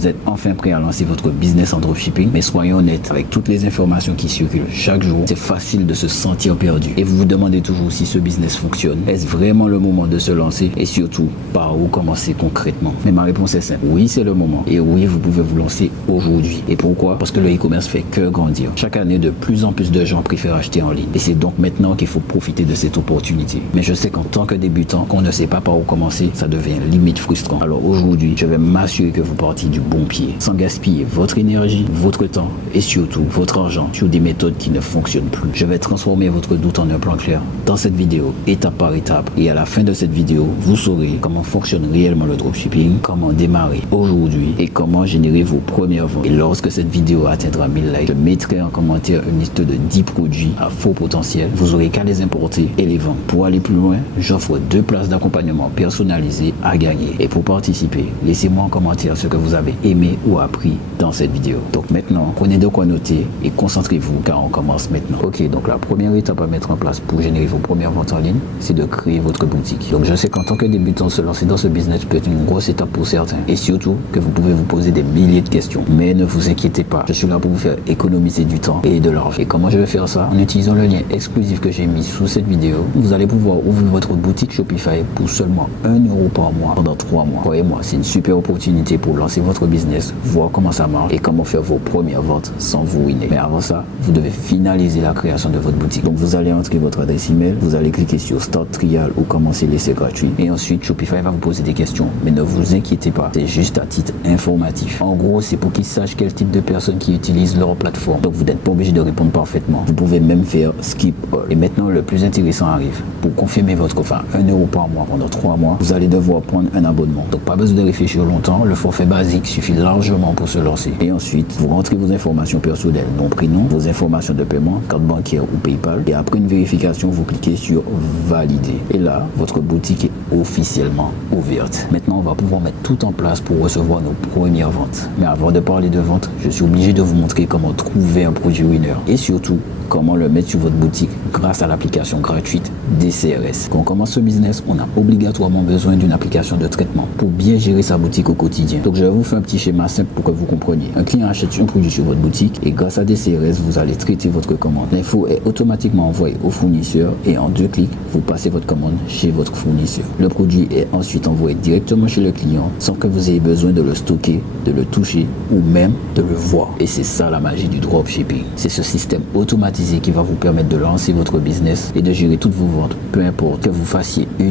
Vous êtes enfin prêt à lancer votre business en dropshipping, mais soyons honnêtes, avec toutes les informations qui circulent chaque jour, c'est facile de se sentir perdu. Et vous vous demandez toujours si ce business fonctionne. Est-ce vraiment le moment de se lancer et surtout, par où commencer concrètement? Mais ma réponse est simple. Oui, c'est le moment. Et oui, vous pouvez vous lancer aujourd'hui. Et pourquoi? Parce que le e-commerce fait que grandir. Chaque année, de plus en plus de gens préfèrent acheter en ligne. Et c'est donc maintenant qu'il faut profiter de cette opportunité. Mais je sais qu'en tant que débutant, qu'on ne sait pas par où commencer, ça devient limite frustrant. Alors aujourd'hui, je vais m'assurer que vous partiez du bon pied, sans gaspiller votre énergie, votre temps et surtout votre argent sur des méthodes qui ne fonctionnent plus. Je vais transformer votre doute en un plan clair dans cette vidéo, étape par étape. Et à la fin de cette vidéo, vous saurez comment fonctionne réellement le dropshipping, comment démarrer aujourd'hui et comment générer vos premières ventes. Et lorsque cette vidéo atteindra 1000 likes, je mettrai en commentaire une liste de 10 produits à fort potentiel. Vous aurez qu'à les importer et les vendre. Pour aller plus loin, j'offre 2 places d'accompagnement personnalisées à gagner. Et pour participer, laissez-moi en commentaire ce que vous avez aimé ou appris dans cette vidéo. Donc maintenant, prenez de quoi noter et concentrez-vous car on commence maintenant. Ok, donc la première étape à mettre en place pour générer vos premières ventes en ligne, c'est de créer votre boutique. Donc je sais qu'en tant que débutant, se lancer dans ce business peut être une grosse étape pour certains et surtout que vous pouvez vous poser des milliers de questions. Mais ne vous inquiétez pas, je suis là pour vous faire économiser du temps et de l'argent. Et comment je vais faire ça? En utilisant le lien exclusif que j'ai mis sous cette vidéo, vous allez pouvoir ouvrir votre boutique Shopify pour seulement 1 euro par mois pendant 3 mois. Croyez-moi, c'est une super opportunité pour lancer votre business, voir comment ça marche et comment faire vos premières ventes sans vous ruiner. Mais avant ça, vous devez finaliser la création de votre boutique. Donc vous allez entrer votre adresse email, vous allez cliquer sur Start Trial ou commencer l'essai gratuit et ensuite Shopify va vous poser des questions. Mais ne vous inquiétez pas, c'est juste à titre informatif. En gros, c'est pour qu'ils sachent quel type de personnes qui utilisent leur plateforme. Donc vous n'êtes pas obligé de répondre parfaitement. Vous pouvez même faire skip all. Et maintenant, le plus intéressant arrive. Pour confirmer votre offre à 1 euro par mois pendant 3 mois, vous allez devoir prendre un abonnement. Donc pas besoin de réfléchir longtemps, le forfait basique suffit largement pour se lancer. Et ensuite, vous rentrez vos informations personnelles, nom, prénom, vos informations de paiement, carte bancaire ou PayPal. Et après une vérification, vous cliquez sur valider. Et là, votre boutique est officiellement ouverte. Maintenant, on va pouvoir mettre tout en place pour recevoir nos premières ventes. Mais avant de parler de vente, je suis obligé de vous montrer comment trouver un produit winner. Et surtout, comment le mettre sur votre boutique grâce à l'application gratuite DCRS. Quand on commence ce business, on a obligatoirement besoin d'une application de traitement pour bien gérer sa boutique au quotidien. Donc je vais vous faire un petit schéma simple pour que vous compreniez. Un client achète un produit sur votre boutique et grâce à DCRS, vous allez traiter votre commande. L'info est automatiquement envoyée au fournisseur et en 2 clics, vous passez votre commande chez votre fournisseur. Le produit est ensuite envoyé directement chez le client sans que vous ayez besoin de le stocker, de le toucher ou même de le voir. Et c'est ça la magie du dropshipping. C'est ce système automatisé qui va vous permettre de lancer votre business et de gérer toutes vos ventes, peu importe que vous fassiez 1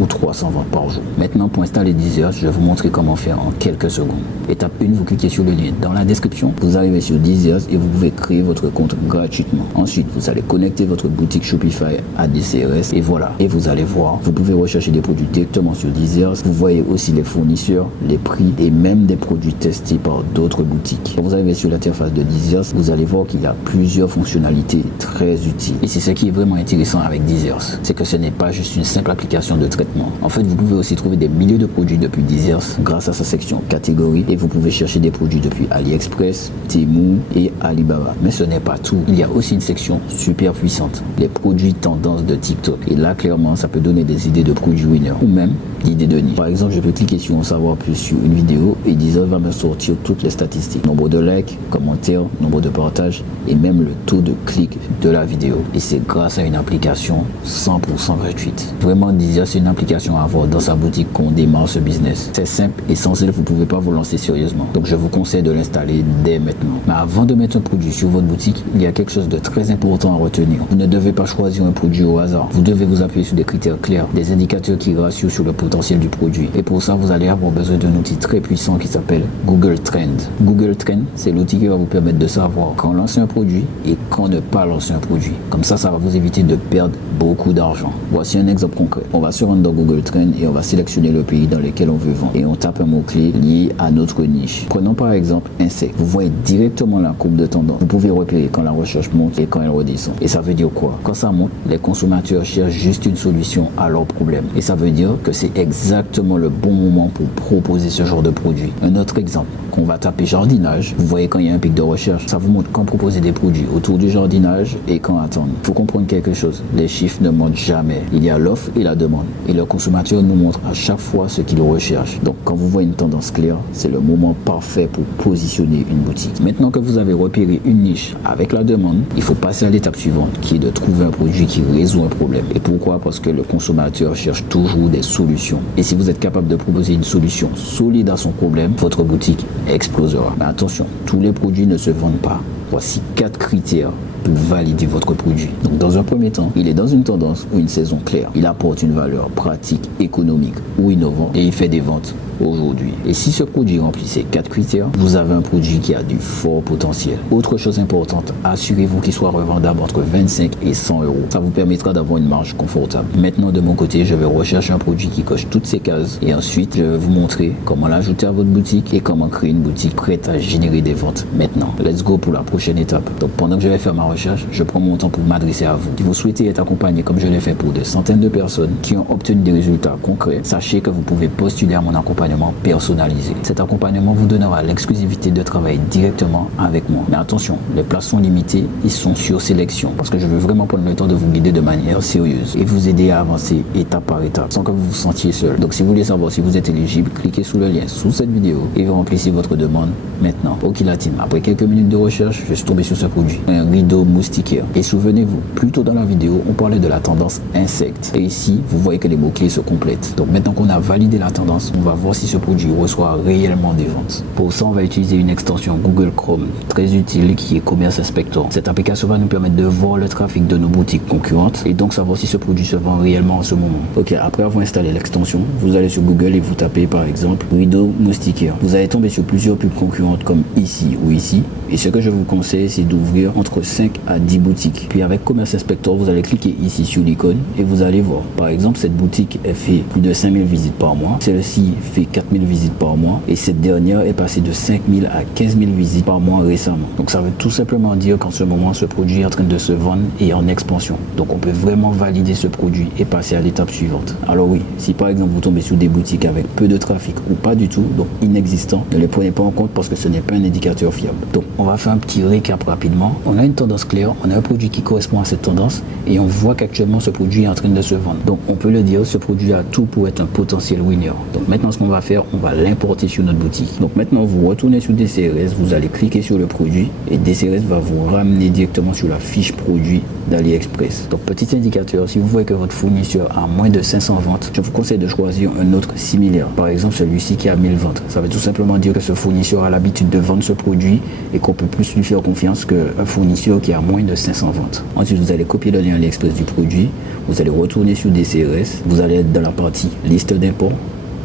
ou 300 ventes par jour. Maintenant, pour installer Deezer, je vais vous montrer comment faire en quelques secondes. Étape 1, vous cliquez sur le lien dans la description. Vous arrivez sur Deezer et vous pouvez créer votre compte gratuitement. Ensuite, vous allez connecter votre boutique Shopify à DCRS et voilà. Et vous allez voir, vous pouvez rechercher des produits directement sur Deezer. Vous voyez aussi les fournisseurs, les prix et même des produits testés par d'autres boutiques. Quand vous arrivez sur l'interface de Deezer, vous allez voir qu'il y a plusieurs fonctionnalités très utiles. Et c'est ce qui est vraiment intéressant avec Deezer, c'est que ce n'est pas juste une simple application de traitement. En fait, vous pouvez aussi trouver des milliers de produits depuis Deezer grâce à sa section catégorie et vous pouvez chercher des produits depuis AliExpress, Temu et Alibaba. Mais ce n'est pas tout. Il y a aussi une section super puissante, les produits tendances de TikTok. Et là, clairement, ça peut donner des idées de produits winner ou même d'idées de niche. Par exemple, je peux cliquer sur en savoir plus sur une vidéo et Deezer va me sortir toutes les statistiques. Nombre de likes, commentaires, nombre de partages et même le taux de clic de la vidéo. Et c'est grâce à une application 100% gratuite. Vraiment, Deezer, c'est une application à avoir dans sa boutique quand on démarre ce business. C'est simple et sans elle, vous ne pouvez pas vous lancer sérieusement. Donc, je vous conseille de l'installer dès maintenant. Mais avant de mettre un produit sur votre boutique, il y a quelque chose de très important à retenir. Vous ne devez pas choisir un produit au hasard. Vous devez vous appuyer sur des critères clairs, des indicateurs qui rassurent sur le potentiel du produit. Et pour ça, vous allez avoir besoin d'un outil très puissant qui s'appelle Google Trends. Google Trends, c'est l'outil qui va vous permettre de savoir quand lancer un produit et quand ne pas lancer un produit. Comme ça va vous éviter de perdre beaucoup d'argent. Voici un exemple concret. On va se rendre dans Google Trends et on va sélectionner le pays dans lequel on veut vendre. Et on tape un mot-clé lié à notre niche. Prenons par exemple insectes. Vous voyez directement la courbe de tendance. Vous pouvez repérer quand la recherche monte et quand elle redescend. Et ça veut dire quoi? Quand ça monte, les consommateurs cherchent juste une solution à leur problème. Et ça veut dire que c'est exactement le bon moment pour proposer ce genre de produit. Un autre exemple, qu'on va taper jardinage. Vous voyez quand il y a un pic de recherche, ça vous montre quand proposer des produits autour du jardinage et quand attendre. Il faut comprendre quelque chose. Les chiffres ne mentent jamais. Il y a l'offre et la demande. Et le consommateur nous montre à chaque fois ce qu'il recherche. Donc quand vous voyez une tendance claire, c'est le le moment parfait pour positionner une boutique. Maintenant que vous avez repéré une niche avec la demande, il faut passer à l'étape suivante qui est de trouver un produit qui résout un problème. Et pourquoi? Parce que le consommateur cherche toujours des solutions. Et si vous êtes capable de proposer une solution solide à son problème, votre boutique explosera. Mais attention, tous les produits ne se vendent pas. Voici 4 critères pour valider votre produit. Donc dans un premier temps, il est dans une tendance ou une saison claire. Il apporte une valeur pratique, économique ou innovante et il fait des ventes aujourd'hui. Et si ce produit remplit ces 4 critères, vous avez un produit qui a du fort potentiel. Autre chose importante, assurez-vous qu'il soit revendable entre 25 et 100 euros. Ça vous permettra d'avoir une marge confortable. Maintenant, de mon côté, je vais rechercher un produit qui coche toutes ces cases et ensuite, je vais vous montrer comment l'ajouter à votre boutique et comment créer une boutique prête à générer des ventes. Maintenant, let's go pour la prochaine étape. Donc pendant que je vais faire ma recherche, je prends mon temps pour m'adresser à vous. Si vous souhaitez être accompagné comme je l'ai fait pour des centaines de personnes qui ont obtenu des résultats concrets, sachez que vous pouvez postuler à mon accompagnement personnalisé. Cet accompagnement vous donnera l'exclusivité de travailler directement avec moi. Mais attention, les places sont limitées, ils sont sur sélection parce que je veux vraiment prendre le temps de vous guider de manière sérieuse et vous aider à avancer étape par étape sans que vous vous sentiez seul. Donc si vous voulez savoir si vous êtes éligible, cliquez sous le lien sous cette vidéo et remplissez votre demande maintenant. Ok la team, après quelques minutes de recherche, je suis tombé sur ce produit, un rideau moustiquaire. Et souvenez-vous, plus tôt dans la vidéo, on parlait de la tendance insecte. Et ici, vous voyez que les mots-clés se complètent. Donc maintenant qu'on a validé la tendance, on va voir si ce produit reçoit réellement des ventes. Pour ça, on va utiliser une extension Google Chrome très utile qui est Commerce Inspector. Cette application va nous permettre de voir le trafic de nos boutiques concurrentes et donc savoir si ce produit se vend réellement en ce moment. Ok, après avoir installé l'extension, vous allez sur Google et vous tapez par exemple rideau moustiquaire. Vous allez tomber sur plusieurs pubs concurrentes comme ici ou ici. Et ce que je vous conseille, c'est d'ouvrir entre 5 à 10 boutiques. Puis avec Commerce Inspector, vous allez cliquer ici sur l'icône et vous allez voir. Par exemple, cette boutique, elle fait plus de 5000 visites par mois. Celle-ci fait 4000 visites par mois et cette dernière est passée de 5000 à 15 000 visites par mois récemment. Donc ça veut tout simplement dire qu'en ce moment ce produit est en train de se vendre et en expansion. Donc on peut vraiment valider ce produit et passer à l'étape suivante. Alors oui, si par exemple vous tombez sur des boutiques avec peu de trafic ou pas du tout, donc inexistant, ne les prenez pas en compte parce que ce n'est pas un indicateur fiable. Donc on va faire un petit récap rapidement. On a une tendance claire, on a un produit qui correspond à cette tendance et on voit qu'actuellement ce produit est en train de se vendre. Donc on peut le dire, ce produit a tout pour être un potentiel winner. Donc maintenant ce qu'on va faire, on va l'importer sur notre boutique. Donc maintenant vous retournez sur DCRS, vous allez cliquer sur le produit et DCRS va vous ramener directement sur la fiche produit d'AliExpress. Donc petit indicateur, si vous voyez que votre fournisseur a moins de 500 ventes, je vous conseille de choisir un autre similaire. Par exemple celui-ci qui a 1000 ventes. Ça veut tout simplement dire que ce fournisseur a l'habitude de vendre ce produit et qu'on peut plus lui faire confiance qu'un fournisseur qui a moins de 500 ventes. Ensuite vous allez copier le lien AliExpress du produit, vous allez retourner sur DCRS, vous allez être dans la partie liste d'import,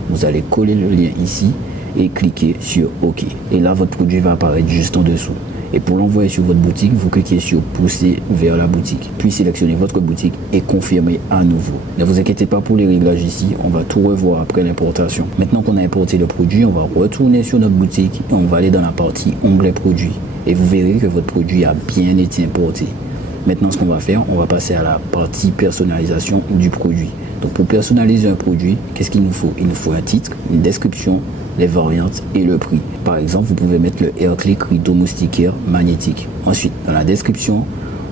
vous allez coller le lien ici et cliquer sur OK. Et là votre produit va apparaître juste en dessous. Et pour l'envoyer sur votre boutique, vous cliquez sur pousser vers la boutique. Puis sélectionnez votre boutique et confirmez à nouveau. Ne vous inquiétez pas pour les réglages ici, on va tout revoir après l'importation. Maintenant qu'on a importé le produit, on va retourner sur notre boutique et on va aller dans la partie onglet produit. Et vous verrez que votre produit a bien été importé. Maintenant ce qu'on va faire, on va passer à la partie personnalisation du produit. Donc pour personnaliser un produit, qu'est-ce qu'il nous faut? Il nous faut un titre, une description, les variantes et le prix. Par exemple, vous pouvez mettre le AirClick rideau moustiquaire magnétique. Ensuite, dans la description,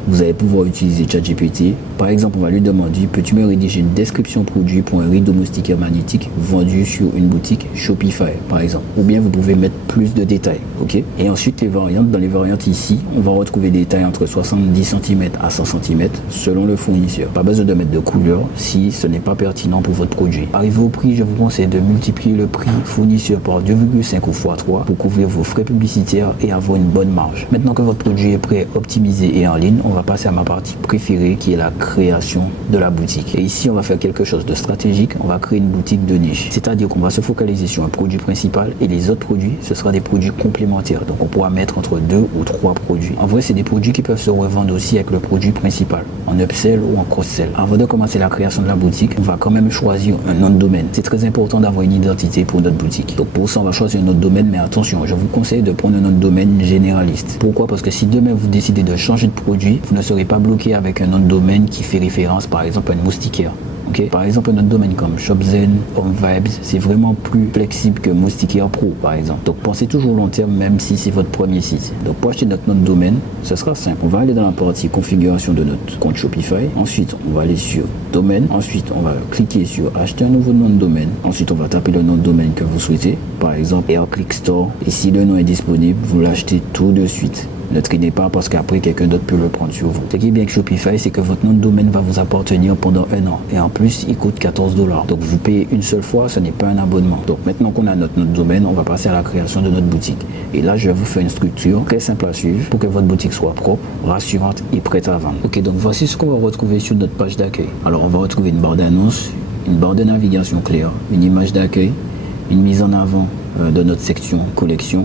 vous allez pouvoir utiliser ChatGPT. Par exemple, on va lui demander, peux-tu me rédiger une description produit pour un rideau moustiquaire magnétique vendu sur une boutique Shopify, par exemple. Ou bien vous pouvez mettre plus de détails, ok? Et ensuite, les variantes. Dans les variantes ici, on va retrouver des tailles entre 70 cm à 100 cm selon le fournisseur. Pas besoin de mettre de couleur si ce n'est pas pertinent pour votre produit. Arrivé au prix, je vous conseille de multiplier le prix fournisseur par 2,5 ou x3 pour couvrir vos frais publicitaires et avoir une bonne marge. Maintenant que votre produit est prêt, optimisé et en ligne, on va passer à ma partie préférée qui est la création de la boutique. Et ici, on va faire quelque chose de stratégique. On va créer une boutique de niche. C'est-à-dire qu'on va se focaliser sur un produit principal et les autres produits, ce sera des produits complémentaires. Donc, on pourra mettre entre 2 ou 3 produits. En vrai, c'est des produits qui peuvent se revendre aussi avec le produit principal, en upsell ou en cross-sell. Avant de commencer la création de la boutique, on va quand même choisir un nom de domaine. C'est très important d'avoir une identité pour notre boutique. Donc, pour ça, on va choisir un nom de domaine, mais attention, je vous conseille de prendre un nom de domaine généraliste. Pourquoi? Parce que si demain vous décidez de changer de produit, vous ne serez pas bloqué avec un nom de domaine qui fait référence par exemple à une moustiquaire. ok? Par exemple, un autre domaine comme ShopZen, HomeVibes, c'est vraiment plus flexible que Moustiquaire Pro, par exemple. Donc, pensez toujours long terme, même si c'est votre premier site. Donc, pour acheter notre nom de domaine, ce sera simple. On va aller dans la partie configuration de notre compte Shopify. Ensuite, on va aller sur domaine. Ensuite, on va cliquer sur acheter un nouveau nom de domaine. Ensuite, on va taper le nom de domaine que vous souhaitez. Par exemple, AirClick Store. Et si le nom est disponible, vous l'achetez tout de suite. Ne traînez pas parce qu'après quelqu'un d'autre peut le prendre sur vous. Ce qui est bien avec Shopify, c'est que votre nom de domaine va vous appartenir pendant un an. Et en plus, il coûte $14. Donc vous payez une seule fois, ce n'est pas un abonnement. Donc maintenant qu'on a notre nom de domaine, on va passer à la création de notre boutique. Et là, je vais vous faire une structure très simple à suivre pour que votre boutique soit propre, rassurante et prête à vendre. Ok, donc voici ce qu'on va retrouver sur notre page d'accueil. Alors on va retrouver une barre d'annonce, une barre de navigation claire, une image d'accueil, une mise en avant de notre section collection,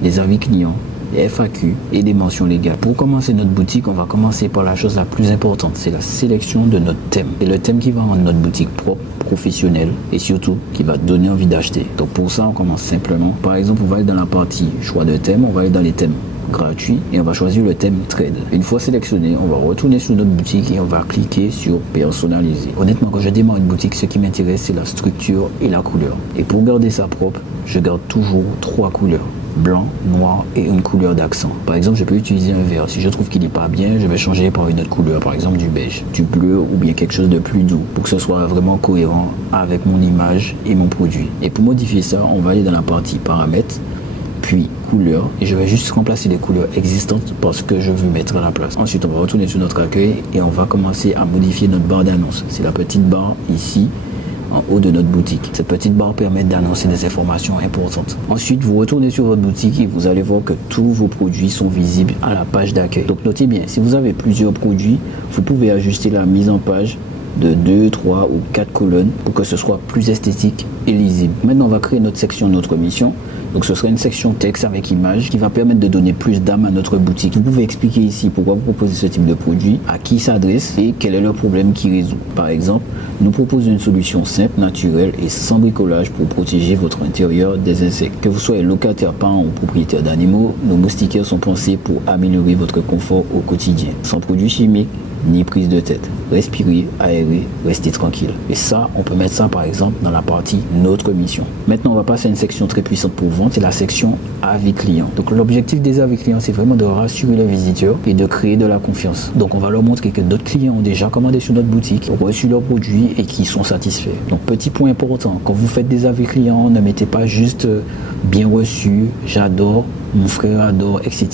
des avis clients, FAQ et des mentions légales. Pour commencer notre boutique, on va commencer par la chose la plus importante, c'est la sélection de notre thème. C'est le thème qui va rendre notre boutique propre, professionnelle et surtout qui va donner envie d'acheter. Donc pour ça, on commence simplement. Par exemple, on va aller dans la partie choix de thème, on va aller dans les thèmes gratuits et on va choisir le thème trade. Une fois sélectionné, on va retourner sur notre boutique et on va cliquer sur personnaliser. Honnêtement, quand je démarre une boutique, ce qui m'intéresse, c'est la structure et la couleur. Et pour garder ça propre, je garde toujours 3 couleurs: blanc, noir et une couleur d'accent. Par exemple, je peux utiliser un vert. Si je trouve qu'il n'est pas bien, je vais changer par une autre couleur, par exemple du beige, du bleu ou bien quelque chose de plus doux pour que ce soit vraiment cohérent avec mon image et mon produit. Et pour modifier ça, on va aller dans la partie paramètres, puis couleur, et je vais juste remplacer les couleurs existantes parce que je veux mettre à la place. Ensuite, on va retourner sur notre accueil et on va commencer à modifier notre barre d'annonce. C'est la petite barre ici en haut de notre boutique. Cette petite barre permet d'annoncer des informations importantes. Ensuite, vous retournez sur votre boutique et vous allez voir que tous vos produits sont visibles à la page d'accueil. Donc notez bien, si vous avez plusieurs produits, vous pouvez ajuster la mise en page de 2, 3 ou 4 colonnes pour que ce soit plus esthétique et lisible. Maintenant, on va créer notre section Notre Mission. Donc ce sera une section texte avec image qui va permettre de donner plus d'âme à notre boutique. Vous pouvez expliquer ici pourquoi vous proposez ce type de produit, à qui il s'adresse et quel est le problème qu'il résout. Par exemple, nous proposons une solution simple, naturelle et sans bricolage pour protéger votre intérieur des insectes. Que vous soyez locataire, parent ou propriétaire d'animaux, nos moustiquaires sont pensés pour améliorer votre confort au quotidien. Sans produits chimiques ni prise de tête. Respirez, aérez, restez tranquille. Et ça, on peut mettre ça par exemple dans la partie Notre Mission. Maintenant, on va passer à une section très puissante pour vendre, c'est la section Avis clients. Donc l'objectif des avis clients, c'est vraiment de rassurer les visiteurs et de créer de la confiance. Donc on va leur montrer que d'autres clients ont déjà commandé sur notre boutique, ont reçu leurs produits et qui sont satisfaits. Donc petit point important, quand vous faites des avis clients, ne mettez pas juste bien reçu, j'adore, mon frère adore, etc.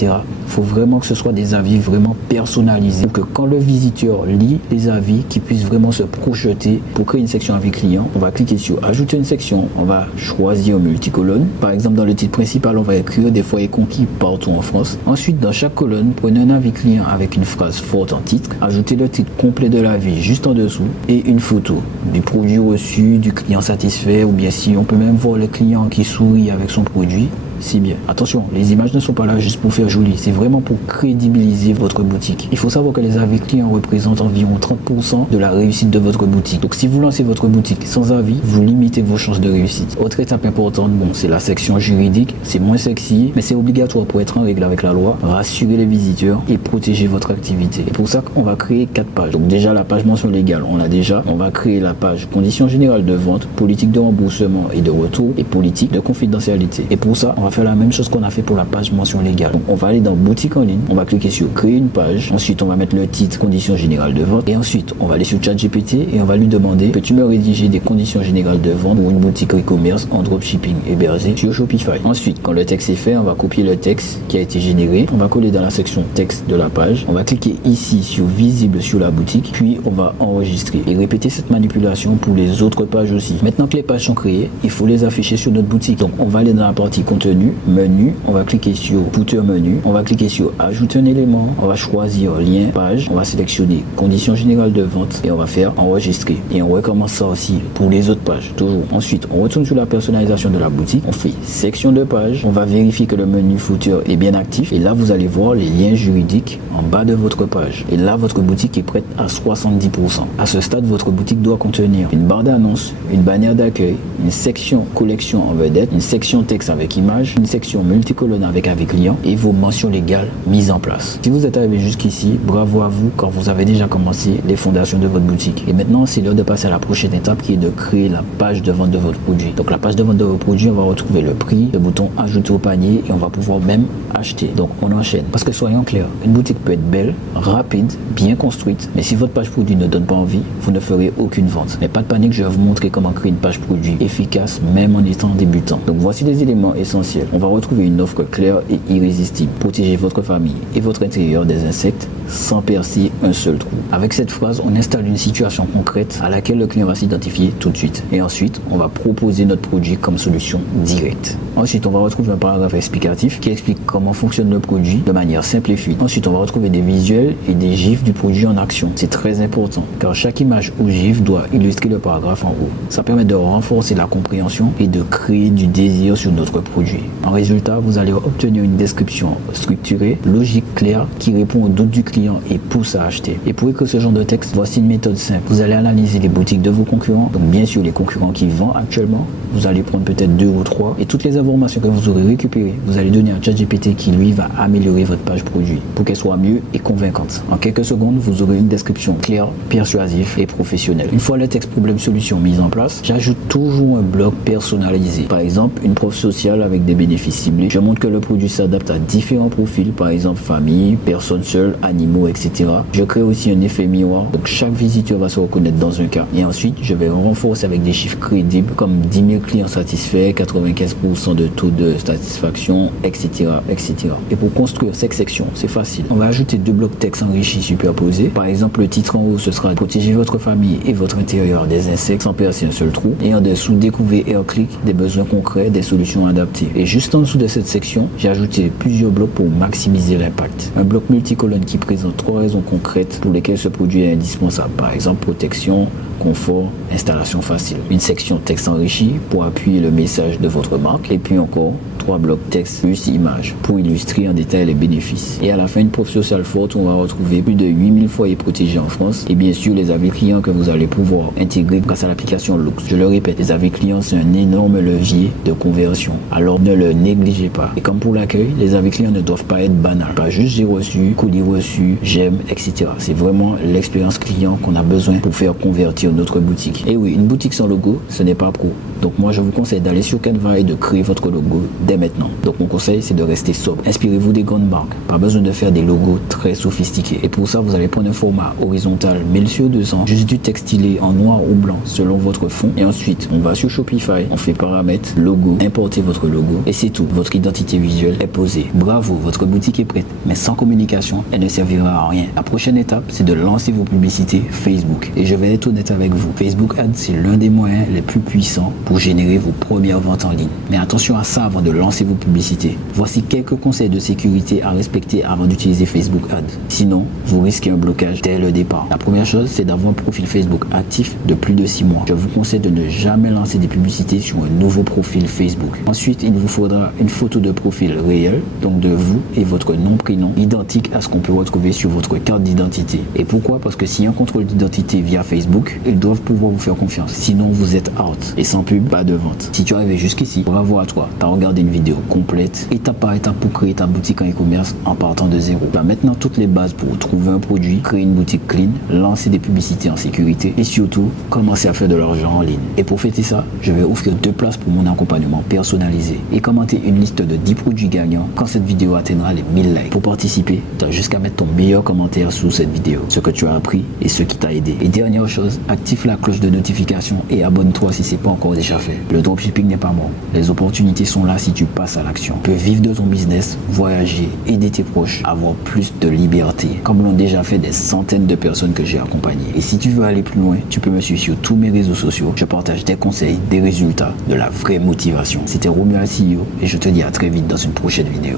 Il faut vraiment que ce soit des avis vraiment personnalisés pour que quand le visiteur lit les avis, qu'il puisse vraiment se projeter. Pour créer une section avis client, on va cliquer sur ajouter une section, on va choisir multicolonne. Par exemple, dans le titre principal, on va écrire des foyers conquis partout en France. Ensuite, dans chaque colonne, prenez un avis client avec une phrase forte en titre, ajoutez le titre complet de l'avis juste en dessous et une photo du produit reçu, du client satisfait, ou bien si on peut même voir le client qui sourit avec son produit. C'est bien. Attention, les images ne sont pas là juste pour faire joli, c'est vraiment pour crédibiliser votre boutique. Il faut savoir que les avis clients représentent environ 30% de la réussite de votre boutique. Donc si vous lancez votre boutique sans avis, vous limitez vos chances de réussite. Autre étape importante, bon, c'est la section juridique. C'est moins sexy, mais c'est obligatoire pour être en règle avec la loi, rassurer les visiteurs et protéger votre activité. Et pour ça, on va créer 4 pages. Donc déjà, la page mention légale, on l'a déjà. On va créer la page conditions générales de vente, politique de remboursement et de retour et politique de confidentialité. Et pour ça, on va faire la même chose qu'on a fait pour la page mention légale. Donc on va aller dans boutique en ligne, on va cliquer sur créer une page, ensuite on va mettre le titre conditions générales de vente et ensuite on va aller sur ChatGPT et on va lui demander: peux-tu me rédiger des conditions générales de vente pour une boutique e-commerce en dropshipping hébergée sur Shopify. Ensuite, quand le texte est fait, on va copier le texte qui a été généré, on va coller dans la section texte de la page, on va cliquer ici sur visible sur la boutique, puis on va enregistrer et répéter cette manipulation pour les autres pages aussi. Maintenant que les pages sont créées, il faut les afficher sur notre boutique. Donc on va aller dans la partie contenu, menu, on va cliquer sur footer menu, on va cliquer sur ajouter un élément, on va choisir lien page, on va sélectionner conditions générales de vente et on va faire enregistrer et on recommence ça aussi pour les autres pages toujours. Ensuite, on retourne sur la personnalisation de la boutique, on fait section de page, on va vérifier que le menu footer est bien actif et là vous allez voir les liens juridiques en bas de votre page et là votre boutique est prête à 70%. À ce stade, votre boutique doit contenir une barre d'annonce, une bannière d'accueil, une section collection en vedette, une section texte avec image, page, une section multicolonne avec avis client et vos mentions légales mises en place. Si vous êtes arrivé jusqu'ici, bravo à vous car vous avez déjà commencé les fondations de votre boutique. Et maintenant, c'est l'heure de passer à la prochaine étape qui est de créer la page de vente de votre produit. Donc la page de vente de votre produit, on va retrouver le prix, le bouton ajouter au panier et on va pouvoir même acheter. Donc on enchaîne. Parce que soyons clairs, une boutique peut être belle, rapide, bien construite, mais si votre page produit ne donne pas envie, vous ne ferez aucune vente. Mais pas de panique, je vais vous montrer comment créer une page produit efficace même en étant débutant. Donc voici les éléments essentiels. On va retrouver une offre claire et irrésistible. Protégez votre famille et votre intérieur des insectes sans percer un seul trou. Avec cette phrase, on installe une situation concrète à laquelle le client va s'identifier tout de suite. Et ensuite, on va proposer notre produit comme solution directe. Ensuite, on va retrouver un paragraphe explicatif qui explique comment fonctionne le produit de manière simple et fluide. Ensuite, on va retrouver des visuels et des gifs du produit en action. C'est très important car chaque image ou gif doit illustrer le paragraphe en haut. Ça permet de renforcer la compréhension et de créer du désir sur notre produit. En résultat, vous allez obtenir une description structurée, logique, claire qui répond aux doutes du client et pousse à acheter. Et pour écrire ce genre de texte, voici une méthode simple. Vous allez analyser les boutiques de vos concurrents, donc bien sûr les concurrents qui vendent actuellement. Vous allez prendre peut-être 2 ou 3 et toutes les informations que vous aurez récupérées, vous allez donner à ChatGPT qui lui va améliorer votre page produit pour qu'elle soit mieux et convaincante. En quelques secondes, vous aurez une description claire, persuasive et professionnelle. Une fois le texte problème-solution mis en place, j'ajoute toujours un bloc personnalisé. Par exemple, une preuve sociale avec des bénéfices ciblés. Je montre que le produit s'adapte à différents profils, par exemple famille, personnes seules, animaux, etc. Je crée aussi un effet miroir, donc chaque visiteur va se reconnaître dans un cas. Et ensuite, je vais renforcer avec des chiffres crédibles comme 10 000 clients satisfaits, 95% de taux de satisfaction, etc., etc. Et pour construire cette section, c'est facile. On va ajouter 2 blocs texte enrichis superposés. Par exemple, le titre en haut, ce sera protéger votre famille et votre intérieur des insectes sans percer un seul trou. Et en dessous, découvrir AirClick, des besoins concrets, des solutions adaptées. Et juste en dessous de cette section, j'ai ajouté plusieurs blocs pour maximiser l'impact. Un bloc multicolonne qui présente 3 raisons concrètes pour lesquelles ce produit est indispensable. Par exemple, protection, confort, installation facile. Une section texte enrichi pour appuyer le message de votre marque. Et puis encore 3 blocs texte plus images pour illustrer en détail les bénéfices. Et à la fin, une preuve sociale forte, on va retrouver plus de 8000 foyers protégés en France. Et bien sûr, les avis clients que vous allez pouvoir intégrer grâce à l'application Loox. Je le répète, les avis clients, c'est un énorme levier de conversion. Alors ne le négligez pas. Et comme pour l'accueil, les avis clients ne doivent pas être banals. Pas juste j'ai reçu, colis reçu, j'aime, etc. C'est vraiment l'expérience client qu'on a besoin pour faire convertir notre boutique. Et oui, une boutique sans logo, ce n'est pas pro. Donc moi, je vous conseille d'aller sur Canva et de créer votre logo dès maintenant. Donc mon conseil, c'est de rester sobre. Inspirez-vous des grandes marques. Pas besoin de faire des logos très sophistiqués. Et pour ça, vous allez prendre un format horizontal 1000/200, juste du texte stylé en noir ou blanc selon votre fond. Et ensuite, on va sur Shopify, on fait paramètres, logo, importer votre logo et c'est tout. Votre identité visuelle est posée. Bravo, votre boutique est prête. Mais sans communication, elle ne servira à rien. La prochaine étape, c'est de lancer vos publicités Facebook. Et je vais être honnête avec vous. Facebook Ads, c'est l'un des moyens les plus puissants pour générer vos premières ventes en ligne. Mais attention à ça avant de lancer vos publicités. Voici quelques conseils de sécurité à respecter avant d'utiliser Facebook Ads. Sinon, vous risquez un blocage dès le départ. La première chose, c'est d'avoir un profil Facebook actif de plus de 6 mois. Je vous conseille de ne jamais lancer des publicités sur un nouveau profil Facebook. Ensuite, il vous faudra une photo de profil réel, donc de vous et votre nom, prénom, identique à ce qu'on peut retrouver sur votre carte d'identité. Et pourquoi? Parce que s'il y a un contrôle d'identité via Facebook, ils doivent pouvoir vous faire confiance. Sinon, vous êtes out. Et sans pub, pas de vente. Si tu es arrivé jusqu'ici, bravo à toi. Tu as regardé une vidéo complète, étape par étape pour créer ta boutique en e-commerce en partant de zéro. Tu as maintenant toutes les bases pour trouver un produit, créer une boutique clean, lancer des publicités en sécurité et surtout, commencer à faire de l'argent en ligne. Et pour fêter ça, je vais offrir 2 places pour mon accompagnement personnalisé et commenter une liste de 10 produits gagnants quand cette vidéo atteindra les 1000 likes. Pour participer, tu as jusqu'à mettre ton meilleur commentaire sous cette vidéo, ce que tu as appris et ce qui t'a aidé. Et dernière chose, active la cloche de notification et abonne-toi si c'est pas encore déjà fait. Le dropshipping n'est pas mort. Les opportunités sont là si tu passes à l'action. Tu peux vivre de ton business, voyager, aider tes proches, avoir plus de liberté, comme l'ont déjà fait des centaines de personnes que j'ai accompagnées. Et si tu veux aller plus loin, tu peux me suivre sur tous mes réseaux sociaux. Je partage des conseils, des résultats, de la vraie motivation. C'était Romuald CEO et je te dis à très vite dans une prochaine vidéo.